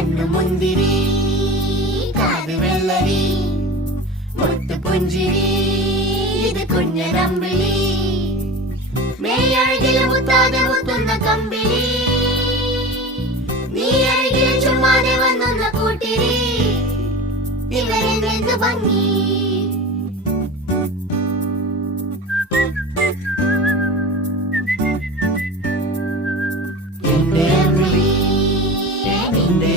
കണ്ണു മുന്തിരി കാത് വെള്ളരി മുത്തു പുഞ്ചിരി ഇത് കുഞ്ഞനമ്പിളി മേയഴകില് മുത്താതെ മുത്തുന്ന കമ്പിളി നീ അഴകില് ചുമ്മാതെ വന്നൊന്ന കൂട്ടിരി ഇവരെന്ത് ഭംഗി എന്റെ അമ്പിളി നിന്റെ